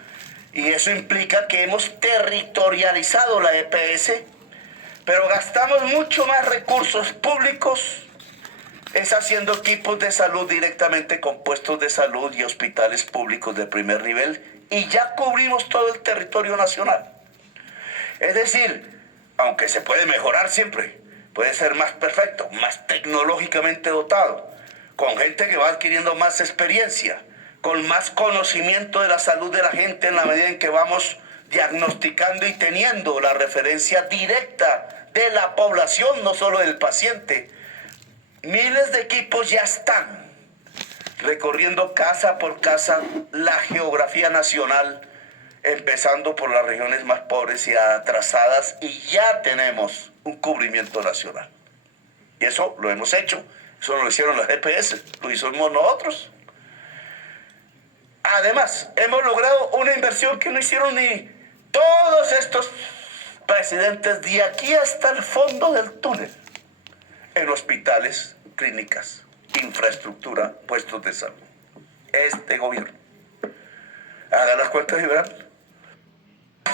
y eso implica que hemos territorializado la EPS, pero gastamos mucho más recursos públicos es haciendo equipos de salud directamente con puestos de salud y hospitales públicos de primer nivel, y ya cubrimos todo el territorio nacional. Es decir, aunque se puede mejorar siempre, puede ser más perfecto, más tecnológicamente dotado, con gente que va adquiriendo más experiencia, con más conocimiento de la salud de la gente en la medida en que vamos diagnosticando y teniendo la referencia directa de la población, no solo del paciente. Miles de equipos ya están recorriendo casa por casa la geografía nacional, empezando por las regiones más pobres y atrasadas, y ya tenemos un cubrimiento nacional. Y eso lo hemos hecho. Eso no lo hicieron las EPS, lo hicimos nosotros. Además, hemos logrado una inversión que no hicieron ni todos estos presidentes de aquí hasta el fondo del túnel, en hospitales, clínicas, infraestructura, puestos de salud. Este gobierno. Hagan las cuentas y verán.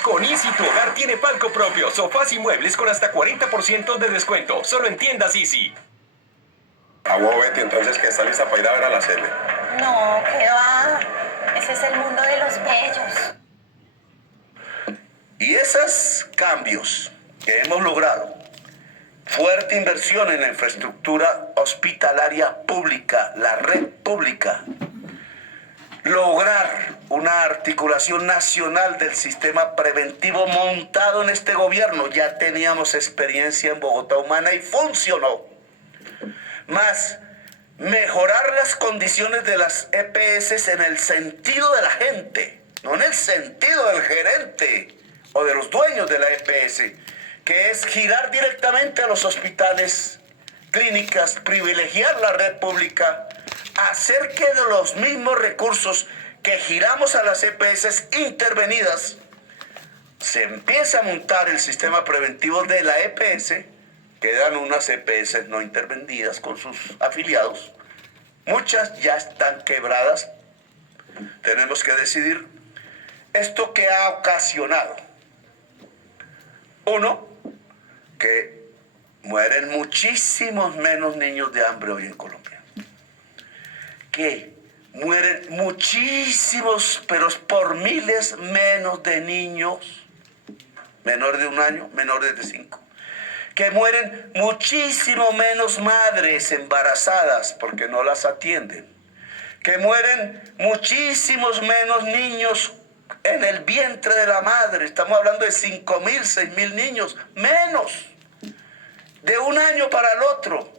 Con Easy tu hogar tiene palco propio, sofás y muebles con hasta 40% de descuento. Solo en tiendas Easy. Betty, entonces que está lista para ir a ver a la Cele. No, ¿qué va? Ese es el mundo de los bellos. Y esos cambios que hemos logrado, fuerte inversión en la infraestructura hospitalaria pública, la red pública, lograr una articulación nacional del sistema preventivo montado en este gobierno. Ya teníamos experiencia en Bogotá Humana y funcionó. Más mejorar las condiciones de las EPS en el sentido de la gente, no en el sentido del gerente o de los dueños de la EPS, que es girar directamente a los hospitales, clínicas, privilegiar la red pública, hacer que de los mismos recursos que giramos a las EPS intervenidas, se empiece a montar el sistema preventivo de la EPS. Quedan unas EPS no intervenidas con sus afiliados. Muchas ya están quebradas. Tenemos que decidir esto que ha ocasionado. Uno, que mueren muchísimos menos niños de hambre hoy en Colombia. Que mueren muchísimos, pero por miles menos de niños, menores de 1 año, menores de 5. Que mueren muchísimo menos madres embarazadas porque no las atienden. Que mueren muchísimos menos niños en el vientre de la madre. Estamos hablando de 5.000, 6.000 niños, menos, de 1 año para el otro.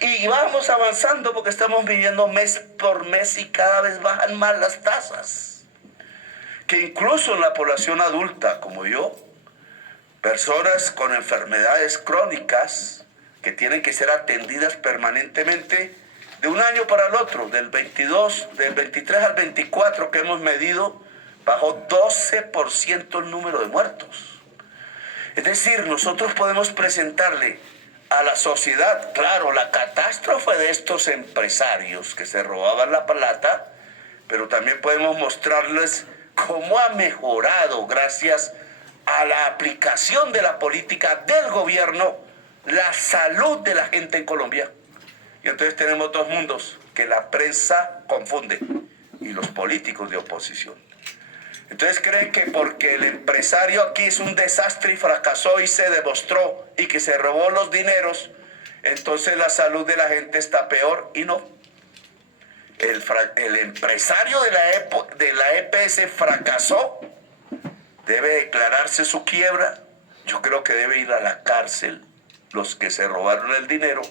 Y vamos avanzando porque estamos viviendo mes por mes y cada vez bajan más las tasas. Que incluso en la población adulta, como yo, personas con enfermedades crónicas que tienen que ser atendidas permanentemente, de 1 año para el otro, del 23 al 24 que hemos medido, bajó 12% el número de muertos. Es decir, nosotros podemos presentarle a la sociedad, claro, la catástrofe de estos empresarios que se robaban la plata, pero también podemos mostrarles cómo ha mejorado gracias a la aplicación de la política del gobierno la salud de la gente en Colombia. Y entonces tenemos dos mundos que la prensa confunde y los políticos de oposición. Entonces creen que porque el empresario aquí es un desastre y fracasó y se demostró y que se robó los dineros, entonces la salud de la gente está peor, y no. El empresario de la EPS fracasó, debe declararse su quiebra. Yo creo que debe ir a la cárcel los que se robaron el dinero,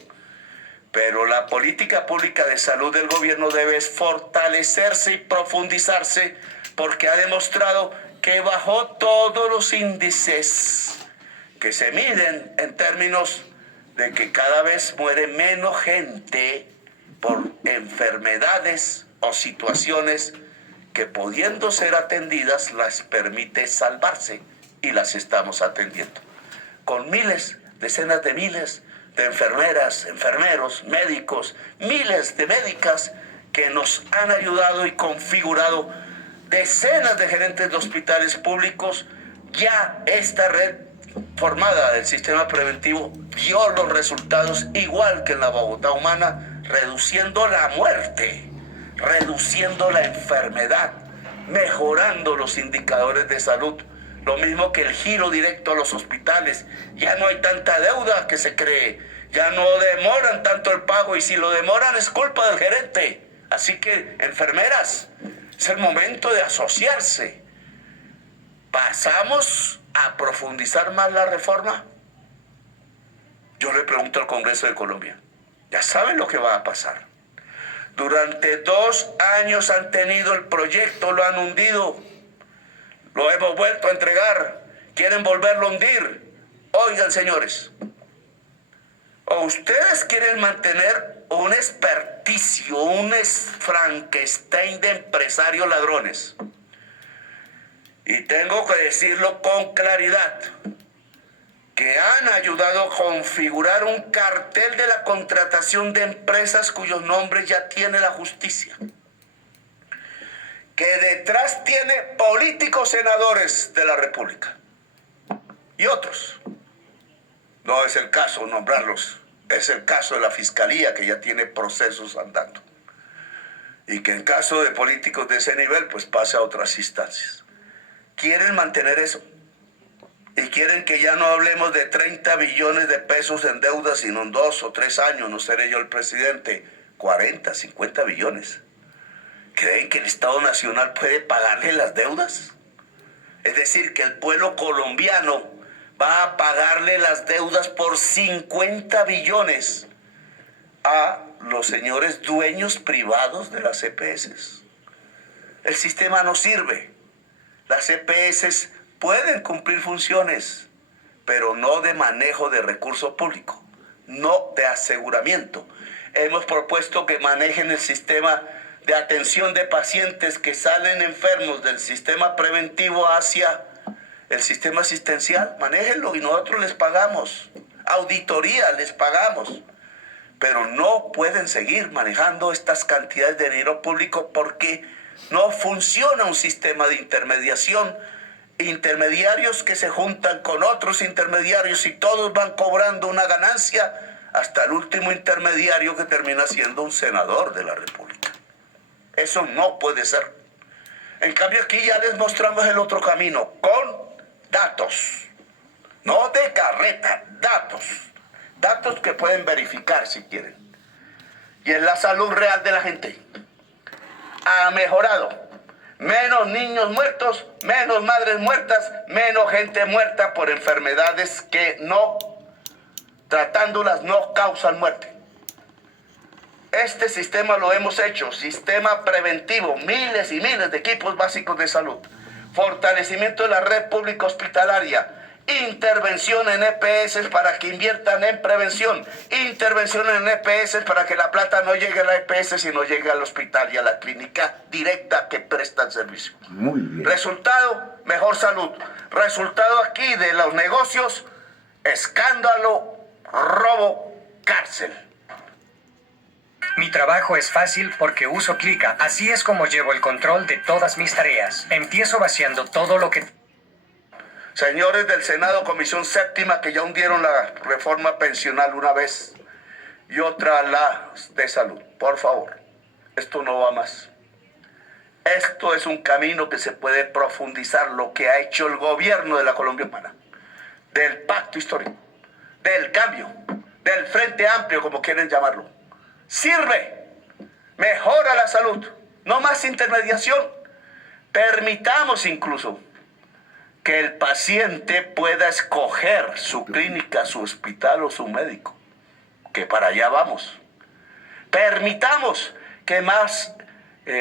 pero la política pública de salud del gobierno debe fortalecerse y profundizarse, porque ha demostrado que bajó todos los índices que se miden en términos de que cada vez muere menos gente por enfermedades o situaciones que, pudiendo ser atendidas, las permite salvarse, y las estamos atendiendo. Con miles, decenas de miles de enfermeras, enfermeros, médicos, miles de médicas que nos han ayudado y configurado decenas de gerentes de hospitales públicos. Ya esta red formada del sistema preventivo dio los resultados igual que en la Bogotá humana, reduciendo la muerte, reduciendo la enfermedad, mejorando los indicadores de salud. Lo mismo que el giro directo a los hospitales. Ya no hay tanta deuda que se cree, ya no demoran tanto el pago, y si lo demoran es culpa del gerente. Así que, enfermeras, es el momento de asociarse. ¿Pasamos a profundizar más la reforma? Yo le pregunto al Congreso de Colombia. Ya saben lo que va a pasar. Durante 2 años han tenido el proyecto, lo han hundido. Lo hemos vuelto a entregar. Quieren volverlo a hundir. Oigan, señores, o ustedes quieren mantener un experticio, un Frankenstein de empresarios ladrones. Y tengo que decirlo con claridad, que han ayudado a configurar un cartel de la contratación de empresas cuyos nombres ya tiene la justicia, que detrás tiene políticos senadores de la República y otros. No es el caso nombrarlos, es el caso de la Fiscalía, que ya tiene procesos andando, y que en caso de políticos de ese nivel pues pase a otras instancias. Quieren mantener eso, y quieren que ya no hablemos de 30 billones de pesos en deuda, sino en 2 o 3 años, no seré yo el presidente, 40, 50 billones. ¿Creen que el Estado Nacional puede pagarle las deudas? Es decir, que el pueblo colombiano va a pagarle las deudas por 50 billones a los señores dueños privados de las EPS. El sistema no sirve. Las EPS pueden cumplir funciones, pero no de manejo de recursos públicos, no de aseguramiento. Hemos propuesto que manejen el sistema de atención de pacientes que salen enfermos del sistema preventivo hacia el sistema asistencial. Manéjenlo y nosotros les pagamos. Auditoría les pagamos. Pero no pueden seguir manejando estas cantidades de dinero público porque no funciona un sistema de intermediación. Intermediarios que se juntan con otros intermediarios y todos van cobrando una ganancia hasta el último intermediario que termina siendo un senador de la República. Eso no puede ser. En cambio aquí ya les mostramos el otro camino, con datos. No de carreta, datos. Datos que pueden verificar si quieren. Y es la salud real de la gente. Ha mejorado. Menos niños muertos, menos madres muertas, menos gente muerta por enfermedades que no, tratándolas, no causan muerte. Este sistema lo hemos hecho, sistema preventivo, miles y miles de equipos básicos de salud, fortalecimiento de la red pública hospitalaria, intervención en EPS para que inviertan en prevención, intervención en EPS para que la plata no llegue a la EPS sino llegue al hospital y a la clínica directa que presta el servicio. Muy bien. Resultado, mejor salud. Resultado aquí de los negocios, escándalo, robo, cárcel. Mi trabajo es fácil porque uso Clica. Así es como llevo el control de todas mis tareas. Empiezo vaciando todo lo que... Señores del Senado, Comisión Séptima, que ya hundieron la reforma pensional una vez y otra la de salud. Por favor, esto no va más. Esto es un camino que se puede profundizar, lo que ha hecho el gobierno de la Colombia Humana, del pacto histórico, del cambio, del Frente Amplio, como quieren llamarlo. Sirve, mejora la salud, no más intermediación. Permitamos incluso que el paciente pueda escoger su clínica, su hospital o su médico, que para allá vamos. Permitamos que más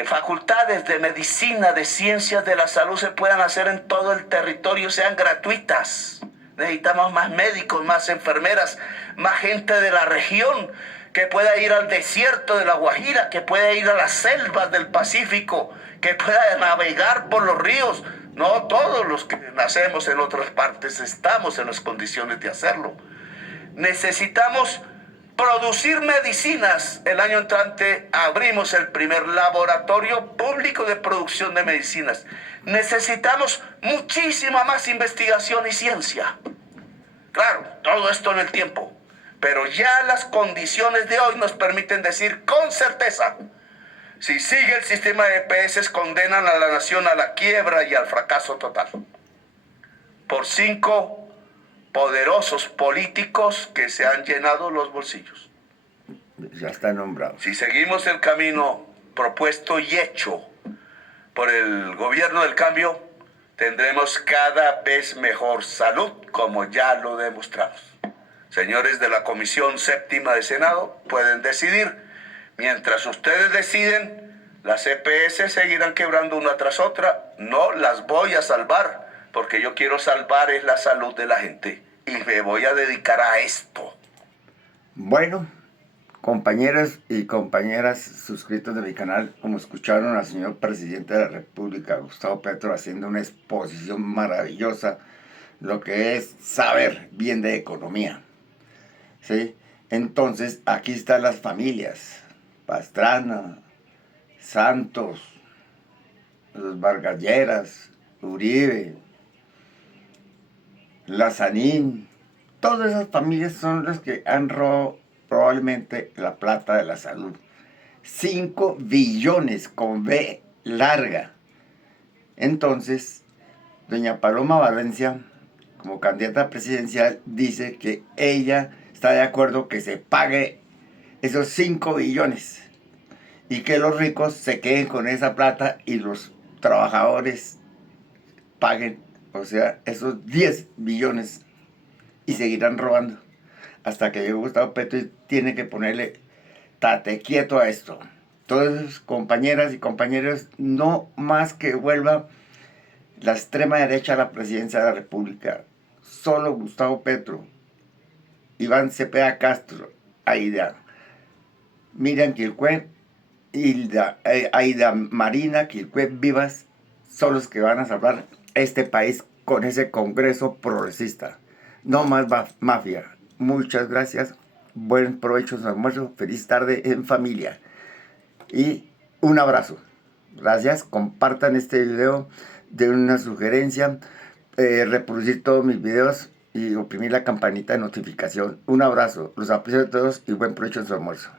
facultades de medicina, de ciencias de la salud se puedan hacer en todo el territorio, sean gratuitas. Necesitamos más médicos, más enfermeras, más gente de la región que pueda ir al desierto de La Guajira, que pueda ir a las selvas del Pacífico, que pueda navegar por los ríos. No todos los que nacemos en otras partes estamos en las condiciones de hacerlo. Necesitamos producir medicinas. El año entrante abrimos el primer laboratorio público de producción de medicinas. Necesitamos muchísima más investigación y ciencia. Claro, todo esto en el tiempo. Pero ya las condiciones de hoy nos permiten decir con certeza: si sigue el sistema de EPS, condenan a la nación a la quiebra y al fracaso total. Por 5 poderosos políticos que se han llenado los bolsillos. Ya está nombrado. Si seguimos el camino propuesto y hecho por el gobierno del cambio, tendremos cada vez mejor salud, como ya lo demostramos. Señores de la Comisión Séptima de Senado, pueden decidir. Mientras ustedes deciden, las EPS seguirán quebrando una tras otra. No las voy a salvar, porque yo quiero salvar es la salud de la gente. Y me voy a dedicar a esto. Bueno, compañeros y compañeras suscritos de mi canal, como escucharon al señor presidente de la República, Gustavo Petro, haciendo una exposición maravillosa, lo que es saber bien de economía. ¿Sí? Entonces, aquí están las familias: Pastrana, Santos, los Vargas Lleras, Uribe, Lazanín. Todas esas familias son las que han robado probablemente la plata de la salud. 5 billones con B larga. Entonces, doña Paloma Valencia, como candidata presidencial, dice que ella está de acuerdo que se pague esos 5 billones y que los ricos se queden con esa plata y los trabajadores paguen, o sea, esos 10 billones y seguirán robando hasta que llegue Gustavo Petro y tiene que ponerle tate quieto a esto. Entonces, compañeras y compañeros, no más que vuelva la extrema derecha a la presidencia de la República. Solo Gustavo Petro, Iván Cepeda Castro, Aida, Miriam Quilcue, Aida Marina Quilcue Vivas, son los que van a salvar este país con ese Congreso progresista. No más mafia. Muchas gracias. Buen provecho en su almuerzo. Feliz tarde en familia. Y un abrazo. Gracias. Compartan este video. Den una sugerencia. Reproducir todos mis videos y oprimir la campanita de notificación. Un abrazo. Los aprecio a todos y buen provecho en su almuerzo.